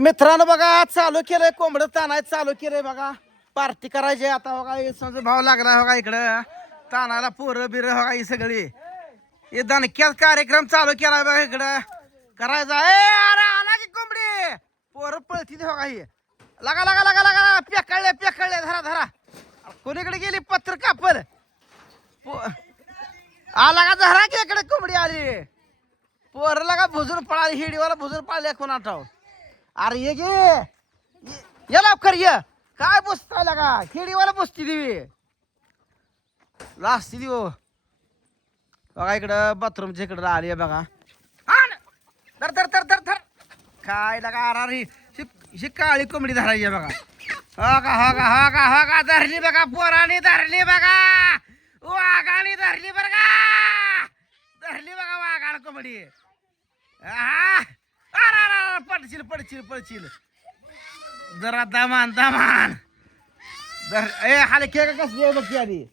मित्रांनो बघा चालू केलंय कोंबड ताणाय चालू केलंय बघा. पार्टी करायची आता बघा. समजा भाव लागला बघा इकडं तानाला पोरं बिरं बघा ही सगळी. हे दणक्यात कार्यक्रम चालू केलाय बघा इकडं करायचा. अरे आला की कोंबडी पोरं पळती बघा ही. लगा लगा लगा लगा पेकळले पेकळले धरा धरा. कोणीकडे गेली पत्र कापल आला का धरा की इकडे कोंबडी आली. पोरं लगा भुजून पळाली हिडीवाला भुजून पळाले कोण आठाव. अरे ये गे ये लवकर ये. काय बसताय लगा हिडीवाला बसती देवी लास्ती देव बघा इकडं बाथरूमच्या इकडं आली बघा. धर धर धर धर धर काय लगा अरे ही काळी कोंबडी धरायची बघा. हो का हो का हो का हो का धरली बघा पोराने धरली बघा. वाघाने धरली बरं का धरली बघा वाघाला कोंबडी. हा पडशील पडशील पडशील जरा दमान दमान धर. ए हलकी का कसली आहे बघ आधी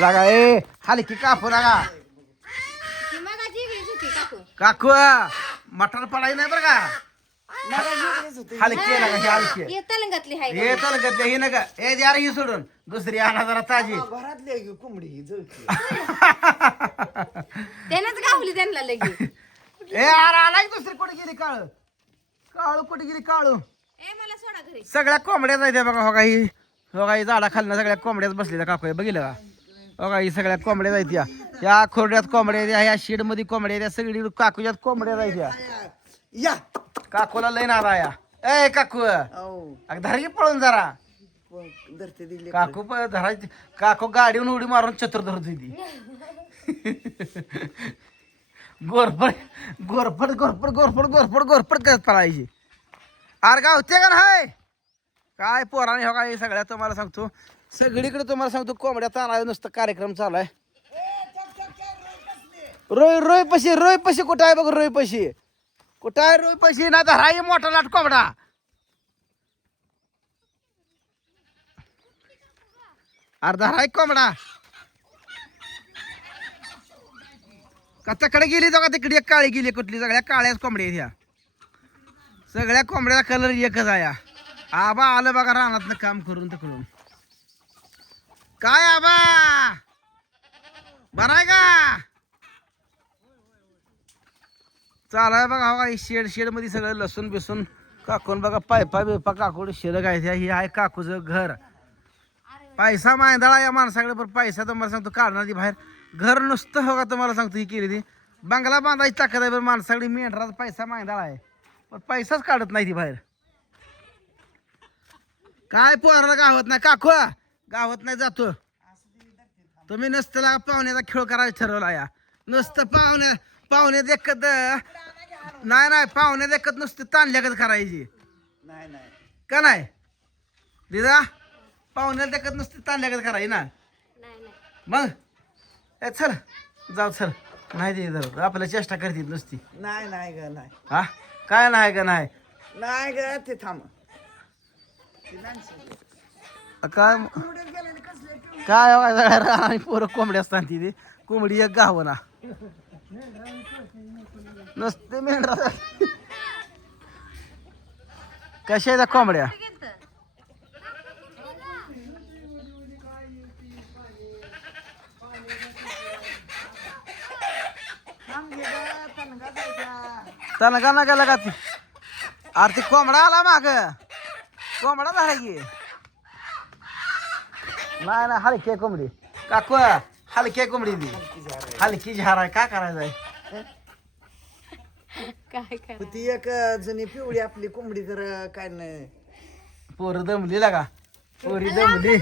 लागा. ए हलकी कापू लागा काकू मटण पडाय नाही बरं का. हलकी लागा ही हलकी हे तलंगातली ही नका. ए यार ही सोडून दुसरी आणा जरा ताजी कोंबडी त्यानंच गावली त्यांना लगेच. ए अरे आला की दुसरी कुठे गेली काळू काळू कुठे गेली काळू. ए मला सोडा घरी. सगळ्या कोंबड्या जायच्या बघा. हो काही हो काही झाडा खालनं सगळ्या कोंबड्याच बसलेल्या काकू बघितलं का. हो काही सगळ्या कोंबड्या जायच्या या खोरड्यात कोंबड्या द्या ह्या शेड मध्ये कोंबड्या द्या सगळी काकूच्यात कोंबड्या जायच्या. या काकूला लय नारा या. ए काकू अग धरी पळून जरा. धरते दिले काकू धरायची काकू गाडीवरून उडी मारून चतुर धरत होती. गोरफड गोरफड गोरफड गोरफड गोरफड गोरफड करत पळायची. अरे गावते का नाही काय पोराने हो काय सगळ्या तुम्हाला सांगतो सगळीकडे तुम्हाला सांगतो कोंबड्या ताणावे नुसतं कार्यक्रम चालू आहे. रोय रोय पशी कुठं आहे बघ. रोय पशी कुठं आहे रोय पशी ना धराई मोठा लाट कोंबडा. अरे धराई कोंबडा कचाकडे गेली तो का तिकडे एक काळी गेली कुठली सगळ्या काळ्याच कोंबड्या ह्या सगळ्या कोंबड्याचा कलर एकच आहे. आबा आलं बघा रानातनं काम करून तिकडून. काय आबा बराय का चालाय बघा बघा शेड शेड मध्ये सगळं लसूण बिसून काकून बघा पायपा बिपा काकूड शेड गायच्या. ही आहे काकूचं घर. पैसा मांदळा या माणसाकडे पण पैसा तुम्हाला सांगतो काढणार ती बाहेर. घर नुसतं हो का तुम्हाला सांगतो ही केली ती बंगला बांधायची ताकद आहे पण माणसाकडे मेंढराचा पैसा मांदळा आहे पण पैसाच काढत नाही ती बाहेर. काय पोराला गावत नाही काकू गावत नाही जातो. तुम्ही नुसतं पाहुण्याचा खेळ करायला ठरवला या. नुसतं पाहुणे देखत नाही नाही पाहुणे देखत नुसतं ताणल्यागत करायची नाही नाही का नाही दिदा. पाहुण्याला देखत नुसतं ताणल्यागत करायची ना मग. ए चल जाऊ चल नाही दे आपल्याला चेष्टा करते नुसती. नाही नाही ग नाही हा काय नाही का नाही नाही ग ते थांब. काय काय आणि पोरं कोंबडी असतात तिथे कोंबडी एक गाव ना नसते मेंढरा. कशा आहेत कोंबड्या. तनगा नका लगा ती. अरे ती कोंबडा आला माग कोंबडा झाला की नाही ना हलकी कोंबडी काकू हलकी कोंबडी ती हलकी झार आहे काय करायचं आहे. काय काय ती एक जुनी पिवळी आपली कोंबडी तर काय नाही. पोरं दमली लागा पोरी दमली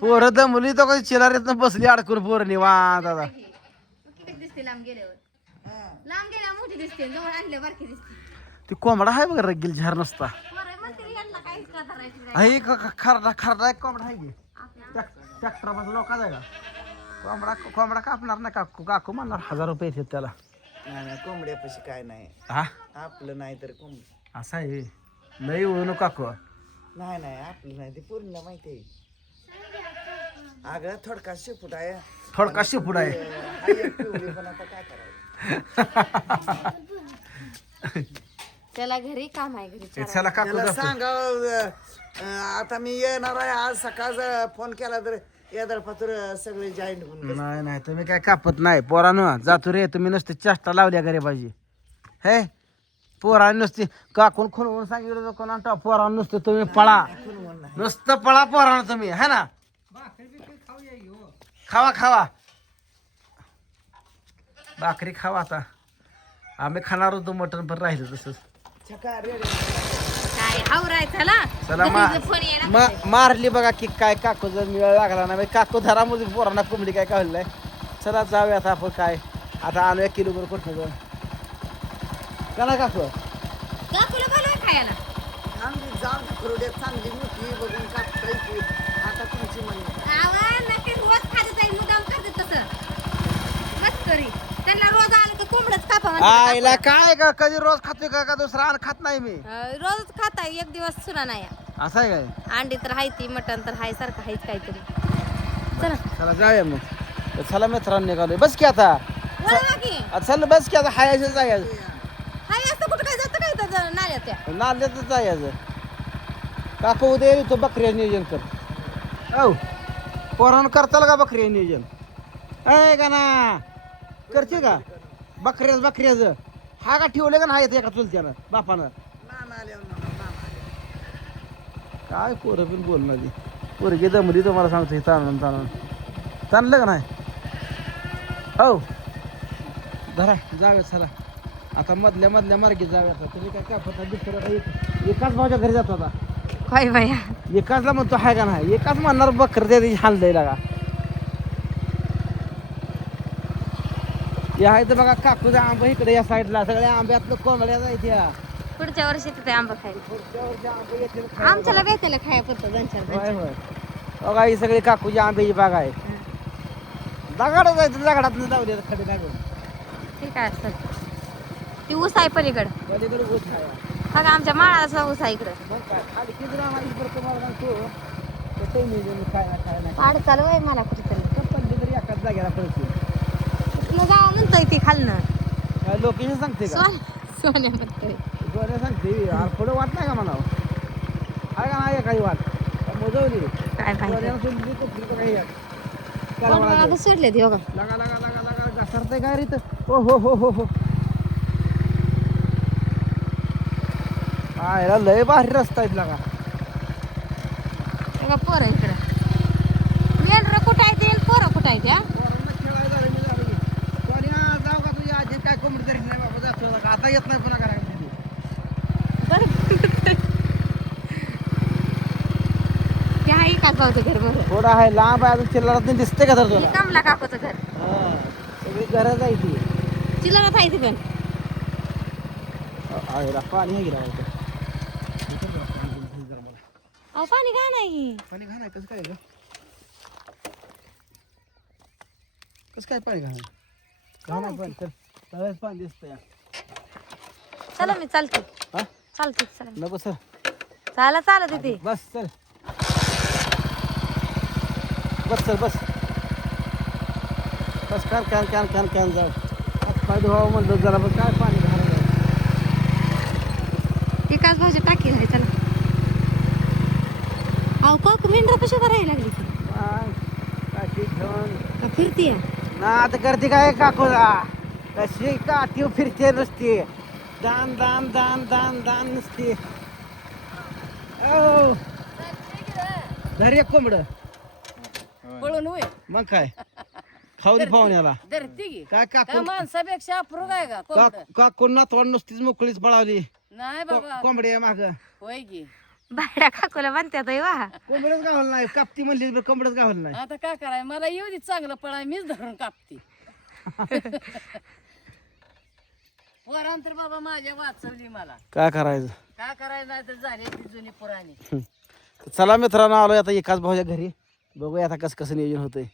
पोरं दमली तो कधी चिलारीत बसली अडकून पोरं निवांत आता. दिसते लांब गेल्यावर लांब गेल्यावर मोठी दिसते जवळ आणले बारकी दिसते. ती कोंबडा आहे बघ रगील झार नसता. खरडा खरडा एक कोंबडा आहे की ट्रॅक्टर बस लोकांचा आहे का कोंबडा कोंबडा कापणार ना काकू काकू म्हणणार 1000 रुपये येतात त्याला. नाही नाही कोंबड्यापाशी काय नाही हा आपलं नाही तर कोंबडी असं आहे लई ओळू काकू. नाही नाही आपलं नाही ते पूर्ण माहिती आहे. अगं थोडका शेपूट आहे थोडका शिपूड आहे. पिवळी पण आता काय करायचं. त्याला घरी काम आहे घरी ते चला काकू त्याला जातो. सांगा आता मी येणार आहे आज सकाळचा फोन केला तर येदर पत्र सगळे जॉईंट होऊन नाही नाही तुम्ही काय कापत नाही पोरानो जातो रे तुम्ही नुसती चेष्टा लावल्या घरी पाहिजे हे पोराने नुसती काकून खुलवून सांगितलं कोणा पोरानं नुसतं तुम्ही पळा नुसतं पळा पोरानं तुम्ही है ना खावा खावा भाकरी खावा आता आम्ही खाणार होतो मटण पण राहिलं तसंच काय आवरायचं ना चला फोन यायला मारली बघा की काय काकू जर मिळ लागला ना काकू धरामध्ये पोरांना कोंबडी काय काढलंय चला जाऊया आता आपण काय आता आणूया किलोभर कुठं जाऊन का ना काकू काकूला बोलवा खायला चांगली मोठी बघून कापता आता तुमची म्हणणं आवा नक्की रोज खात जाईल मुदाम करते तसं बस तरी त्यांना रोज आलं तर कोंबडच कापा म्हणतात आईला काय का कधी रोज खातोय का दुसरा अन्न खात नाही मी रोजच खाताय एक दिवस सुना नाही असं आहे काय अंडी तर हाय ती मटण तर हाय सारखं हायच काहीतरी चला चला जाऊया मग तर चला मित्रांनो निघालोय बस की आता बोलवा की चल बस की आता हायचं जायचं हाय असं कुठं काय जातं काय तर नाल्यात त्या नाल्यातच जायचं काकू उद्या येतो बकऱ्या नियोजन कर औ पोरानं करताल का बकऱ्या नियोजन आहे का ना करते का बकऱ्याच हा का ठेवले का नाही एका चुलत्यानं बापानं काय पोरं पण बोलणार ती पोरगी दमली तुम्हाला सांगतो हे ताणलं का नाही हो धरा जाऊया चला आता मधल्या मार्गी जाऊया आता तुम्ही काय पता दुसरं काही एकाच माझ्या घरी जातो आता काय बाया एकाचला म्हणतो हाय का नाही एकाच म्हणणार बकर त्या दिवशी हाल द्यायला का हे आहे तर बघा काकूचा आंबा इकडे या साईडला सगळ्या आंब्यातलं कोंबड्या जायच्या पुढच्या वर्षी तिथे आंबा खायला पुढच्या वर्षी आंबे येतील खायला. आमच्याला भेटायला खाया पुरतं दोन होय होय बघा ही सगळी काकूची आंब्याची बाग आहे दगडात जायचं दगडात जाऊ दे खडे काय ठीक आहे सर ती ऊस आहे पलीकडं पलीकडे ऊस आहे बघा आमच्या माळाचा ऊस आहे इकडं मग काय खाली किती राहणार बरं तुम्हाला सांगतो तर ते नियोजन काय नाही पाड चालू आहे मला कुठेतरी तर पडली तरी एकाच जागेला पडते तुला जावं म्हणतोय ती खालनं काय लोकेशन सांगते का सोन्या म्हणतोय सोन्या सांगते अरे पुढं वाट नाही का म्हणावं आहे का नाही काही वाट मोजवली काय सोन्यानं सोडली कुठली तर काही पाहिजे सोडले ती बघा लगा घसरतंय काय रे इथं हो हा याला लय भारी रस्ता आहेत लगा बघा पोरं इकडं मेंढरं कुठं आहे ते पोरं कुठं आहे त्या पोरांना खेळायला झालं मी झालं की सोन्या जाऊ का तुझ्या आजी काय कोंबडी तरी नाही बाबा जातो का आता येत नाही पुन्हा करायला ते आहे एकाच भाऊचं घर बघ थोडं आहे लांब आहे अजून चिल्लारात नाही दिसते का तर तुला कमला काकूचं घर हा सगळी गरज आहे ती चिल्लरात आहे ती पण आईला पाणी आहे गेला अहो पाणी घाण आहे पाणी घाण आहे कसं काय ग कसं काय पाणी घाण घाण आहे पण सगळंच पाणी दिसतंय चला मी चालते हा चालते चला नको सर चाला चालत तिथे बस चल बस चल बस बस कॅन जाऊ पाय धुवावं म्हणलं जरा पण काय पाणी घाण एकाच भाऊची टाकी आहे चला अहो काकू मेंढरा कशा करायला लागली ती काठी घेऊन का फिरतीये ना आता करते काय काकूला कशी काठी फिरते नुसती दान दान दान दान दान नुसती ओ धर एक कोंबड पळून होय मग काय खाऊ दे पाहुण्याला धरती की काय त्या काकू माणसापेक्षा अप्रूप आहे का कोंबडं? काकूंना थोड नुसतीच मोकळीच पळावली नाही बाबा कोंबडी आहे माग होय की बायडा काकूला म्हणतात वा कोंबडच गावलं नाही कापती म्हणली तर कोंबडच गावलं नाही आता काय कराय मला येऊ दे चांगलं पळाय मीच धरून कापते पोरांतर बाबा माझ्या वाचवली मला काय करायचं काय करायचं नाही तर झाली ती जुनी पुराणी चला मित्रांनो आलोय आता एकाच भाऊच्या घरी बघूया आता कसं कसं नियोजन होतंय